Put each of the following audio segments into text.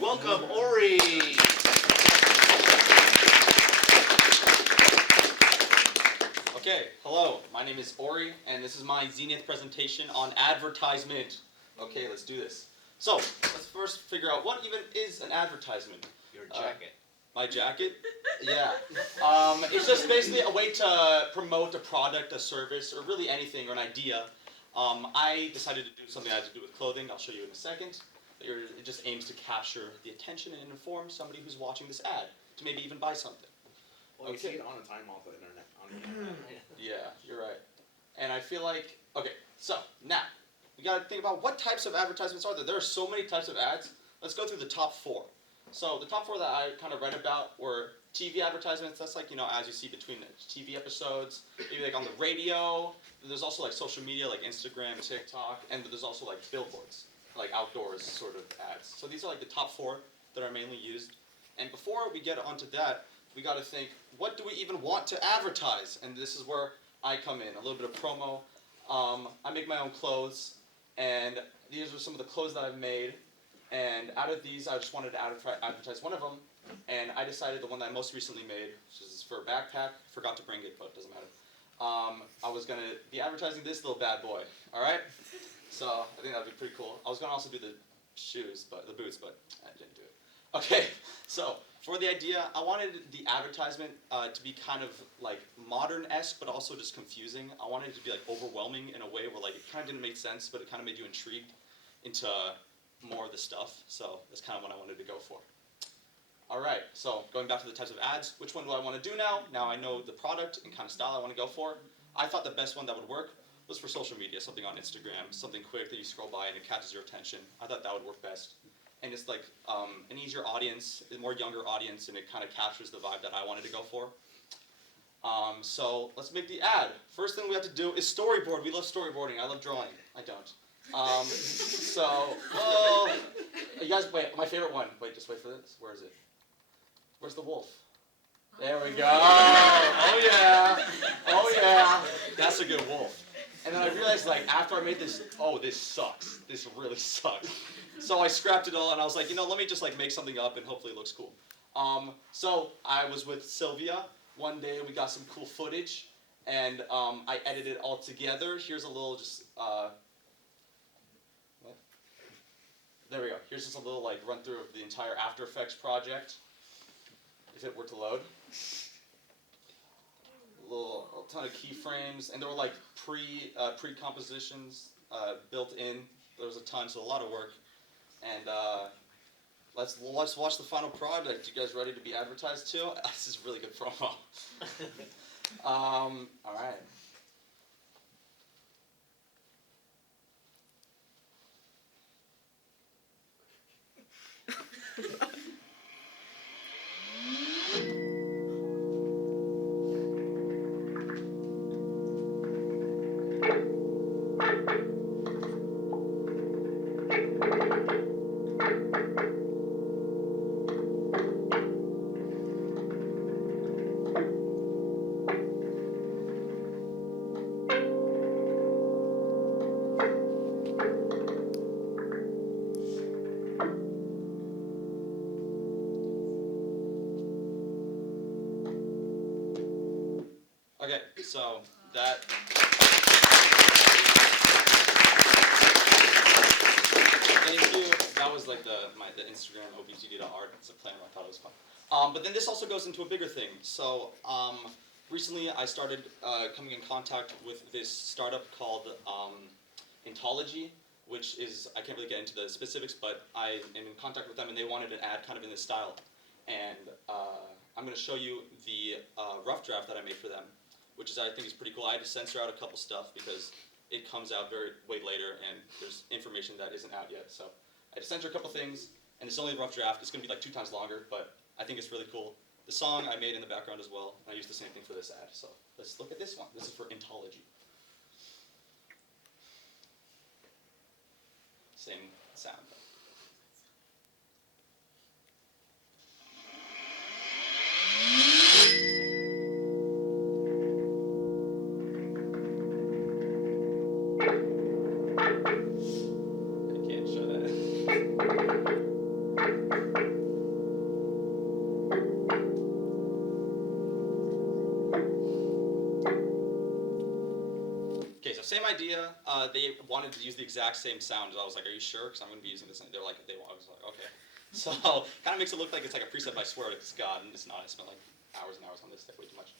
Welcome, Ori. Okay, hello. My name is Ori, and this is my Zenith presentation on advertisement. Okay, let's do this. So, let's first figure out what even is an advertisement. Your jacket. My jacket? Yeah. It's just basically a way to promote a product, a service, or really anything, or an idea. I decided to do something that had to do with clothing. I'll show you in a second. It just aims to capture the attention and inform somebody who's watching this ad to maybe even buy something. Well, you see it all the time off the internet. Yeah, you're right. And I feel like, okay, so now, we gotta think about what types of advertisements are there. There are so many types of ads. Let's go through the top 4. So the top 4 that I kind of read about were TV advertisements. That's like, as you see between the TV episodes, maybe like on the radio. There's also like social media like Instagram, TikTok, and there's also like billboards, like outdoors sort of ads. So these are like the top 4 that are mainly used. And before we get onto that, we got to think, what do we even want to advertise? And this is where I come in, a little bit of promo. I make my own clothes, and these are some of the clothes that I've made. And out of these, I just wanted to advertise one of them, and I decided the one that I most recently made, which is for a backpack. Forgot to bring it, but it doesn't matter. I was going to be advertising this little bad boy, all right? So I think that would be pretty cool. I was going to also do the boots, but I didn't do it. Okay, so for the idea, I wanted the advertisement to be kind of like modern-esque, but also just confusing. I wanted it to be like overwhelming in a way where like it kind of didn't make sense, but it kind of made you intrigued into more of the stuff. So that's kind of what I wanted to go for. All right, so going back to the types of ads, which one do I want to do now? Now I know the product and kind of style I want to go for. I thought the best one that would work was for social media, something on Instagram, something quick that you scroll by and it catches your attention. I thought that would work best. And it's like an easier audience, a more younger audience, and it kind of captures the vibe that I wanted to go for. So let's make the ad. First thing we have to do is storyboard. We love storyboarding. I love drawing. I don't. You guys, wait, my favorite one. Wait, just wait for this. Where is it? Where's the wolf? There we go. Oh yeah. Oh yeah. That's a good wolf. And then I realized, like, after I made this, oh, this sucks. This really sucks. So I scrapped it all, and I was like, let me just like make something up, and hopefully it looks cool. So I was with Sylvia. One day we got some cool footage, and I edited it all together. Here's a little just, what? There we go. Here's just a little like run through of the entire After Effects project. If it were to load. A ton of keyframes, and there were like pre-compositions built in. There was a ton, so a lot of work. And let's watch the final product. You guys ready to be advertised too? This is really good promo. All right. Okay, so that. Thank you. That was like the Instagram obtd.art. It's a plan. I thought it was fun. But then this also goes into a bigger thing. So recently I started coming in contact with this startup called Ontology, which is, I can't really get into the specifics, but I am in contact with them, and they wanted an ad kind of in this style. And I'm going to show you the rough draft that I made for them, which I think is pretty cool. I had to censor out a couple stuff because it comes out way later, and there's information that isn't out yet. So I had to censor a couple things, and it's only a rough draft. It's going to be like 2 times longer, but I think it's really cool. The song I made in the background as well, and I used the same thing for this ad. So let's look at this one. This is for Ontology. Same sound. I can't show that. same idea. They wanted to use the exact same sound. I was like, "Are you sure?" Because I'm going to be using this. And they're like, I was like, "Okay." So kind of makes it look like it's like a preset. I swear it's God, and it's not. I spent like hours and hours on this. Way too much.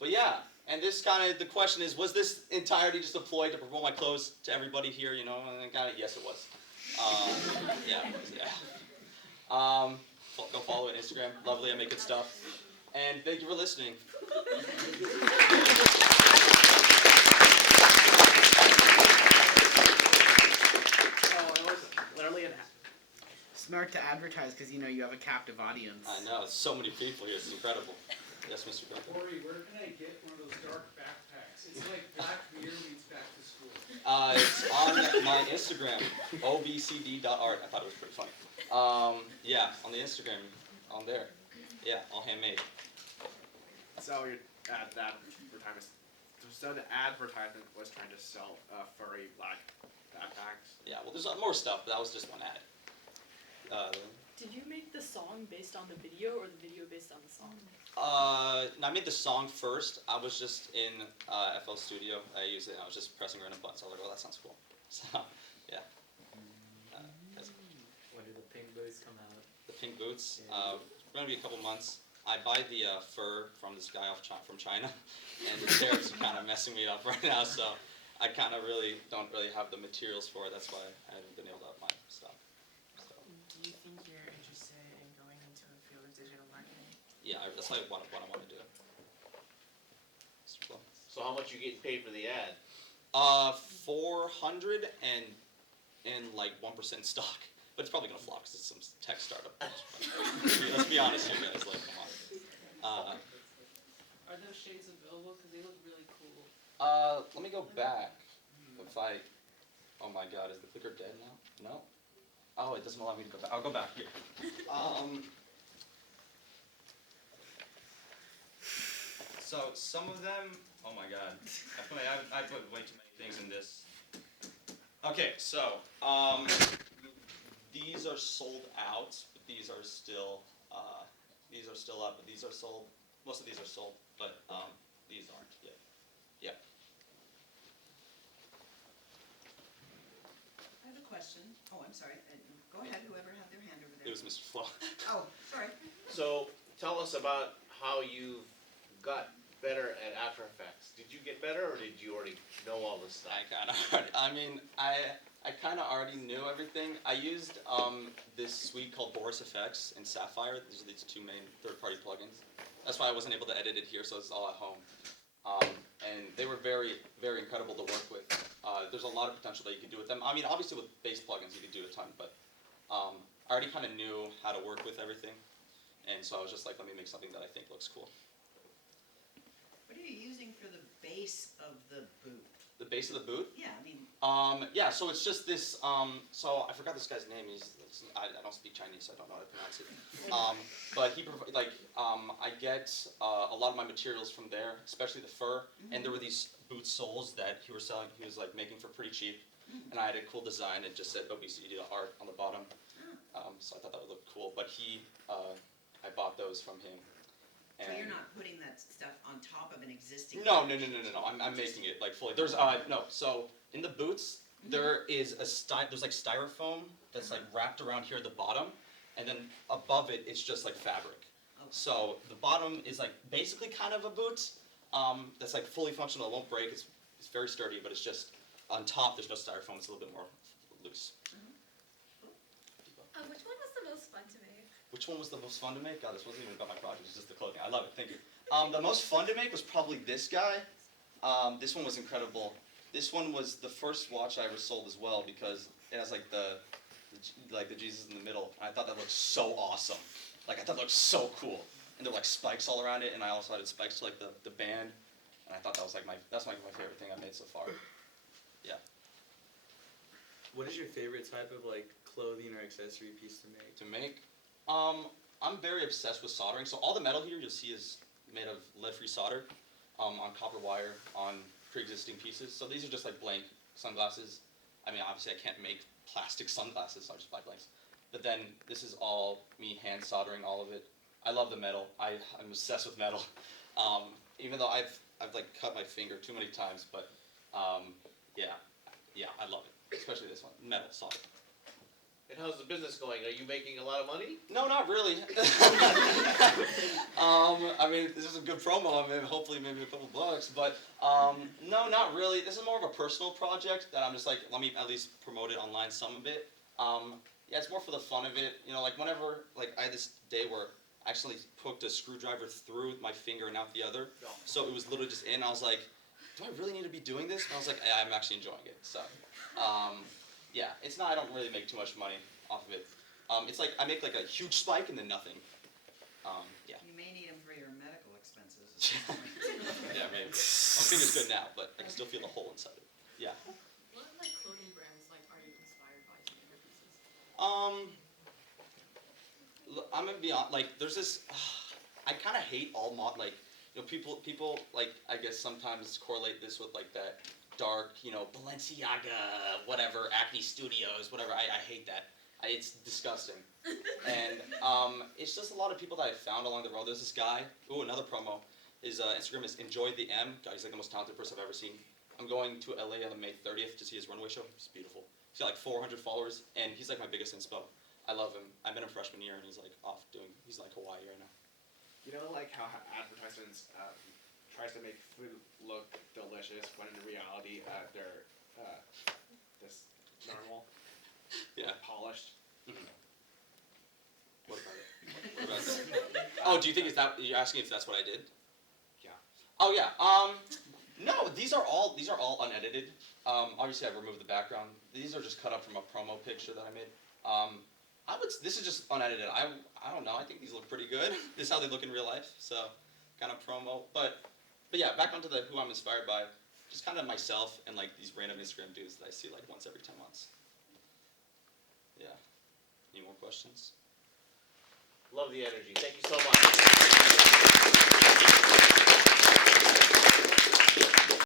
But yeah, and this kind of the question is, was this entirety just deployed to promote my clothes to everybody here? You know, and kind of yes, it was. Yeah. Go follow it on Instagram. Lovely, I make good stuff. And thank you for listening. Oh, it was literally Smart to advertise because you know you have a captive audience. I know, so many people here. It's incredible. Yes, Mr. Gunther. Ori, where can I get one of those dark backpacks? It's like black beer meets back to school. It's on my Instagram, obcd.art. I thought it was pretty funny. Yeah, on the Instagram, on there. Yeah, all handmade. so your advertisement. So the advertisement was trying to sell furry black backpacks. Yeah, well, there's more stuff, but that was just one ad. Did you make the song based on the video or the video based on the song? I made the song first. I was just in FL Studio. I used it, and I was just pressing random buttons. I was like, "Oh, that sounds cool." So, yeah. When do the pink boots come out? The pink boots. Yeah. It's gonna be a couple months. I buy the fur from this guy from China, and the tariffs are kind of messing me up right now. So, I kind of don't really have the materials for it. That's why I haven't been able to have my stuff. So, Do you think you're interested in going into the field of digital marketing? yeah, that's like what I want to do. So how much you getting paid for the ad? 400 and like 1% stock. But it's probably gonna flop because it's some tech startup. Let's be honest here, guys. Like, come on. Are those shades available? Because they look really cool. Let me go back. Oh my God, is the clicker dead now? No. Oh, it doesn't allow me to go back. I'll go back here. So some of them. Oh my God. I put way too many things in this. Okay, so these are sold out, but these are still up. But these are sold. Most of these are sold, but these aren't yet. Yeah. I have a question. Oh, I'm sorry. Go ahead, whoever had their hand over It there. was Mr. Flo. Oh, sorry. So tell us about how you got better at After Effects. Did you get better, or did you already know all this stuff? I kind of already knew everything. I used this suite called Boris Effects and Sapphire. These are these two main third-party plugins. That's why I wasn't able to edit it here, so it's all at home. And they were very, very incredible to work with. There's a lot of potential that you could do with them. I mean, obviously with base plugins you could do a ton, but I already kind of knew how to work with everything. And so I was just like, let me make something that I think looks cool. What are you using for the base of the boot? The base of the boot? Yeah, I mean, Yeah, so it's just this, so I forgot this guy's name, I don't speak Chinese, so I don't know how to pronounce it. But he, I get a lot of my materials from there, especially the fur, and there were these boot soles that he was like making for pretty cheap, and I had a cool design, it just said OBCD art on the bottom, so I thought that would look cool, but I bought those from him. so you're not putting that stuff on top of an existing. No. I'm making it like fully. There's so in the boots there is there's like styrofoam that's like wrapped around here at the bottom, and then above it it's just like fabric. Okay. So the bottom is like basically kind of a boot that's like fully functional. It won't break. It's very sturdy, but it's just on top there's no styrofoam. It's a little bit more loose. Which one was the most fun to make? Which one was the most fun to make? God, this wasn't even about my project. It's just the clothing. I love it. Thank you. The most fun to make was probably this guy. This one was incredible. This one was the first watch I ever sold as well because it has like the Jesus in the middle. And I thought that looked so awesome. Like I thought it looked so cool. And there were like spikes all around it, and I also added spikes to like the band. And I thought that was like my favorite thing I've made so far. Yeah. What is your favorite type of like clothing or accessory piece to make? To make. I'm very obsessed with soldering. So all the metal here you'll see is made of lead-free solder on copper wire on pre-existing pieces. So these are just like blank sunglasses. I mean, obviously I can't make plastic sunglasses, so I just buy blanks. But then this is all me hand soldering all of it. I love the metal. I'm obsessed with metal. Even though I've like cut my finger too many times, but Yeah, I love it, especially this one, metal, solid. And how's the business going? Are you making a lot of money? No, not really. I mean, this is a good promo. I mean, hopefully maybe a couple bucks, but no, not really. This is more of a personal project that I'm just like, let me at least promote it online some of it. Yeah, it's more for the fun of it. You know, like whenever, like I had this day where I actually poked a screwdriver through my finger and out the other, so it was literally just in. I was like, do I really need to be doing this? And I was like, yeah, I'm actually enjoying it. So, yeah, it's not. I don't really make too much money off of it. It's like I make like a huge spike and then nothing. Yeah. You may need them for your medical expenses. Yeah, maybe. My finger's good now, but I can still feel the hole inside it. Yeah. What like clothing brands like are you inspired by to make your pieces? I'm gonna be honest. Like, there's this. I kind of hate all like, you know, people like I guess sometimes correlate this with like that dark, you know, Balenciaga, whatever, Acne Studios, whatever. I hate that. It's disgusting. And it's just a lot of people that I found along the road. There's this guy. Ooh, another promo. His Instagram is Enjoy the M. God, he's like the most talented person I've ever seen. I'm going to LA on May 30th to see his runway show. It's beautiful. He's got like 400 followers, and he's like my biggest inspo. I love him. I met him freshman year, and he's like he's like Hawaii right now. You know, like how advertisements tries to make food look delicious when in reality they're this normal, Yeah. polished. What about it? What about that? Oh, do you think you're asking if that's what I did? Yeah. Oh yeah. No, these are all unedited. Obviously I've removed the background. These are just cut up from a promo picture that I made. This is just unedited. I don't know. I think these look pretty good. This is how they look in real life. So, kind of promo. But yeah, back onto the who I'm inspired by. Just kind of myself and like these random Instagram dudes that I see like once every 10 months. Yeah. Any more questions? Love the energy. Thank you so much.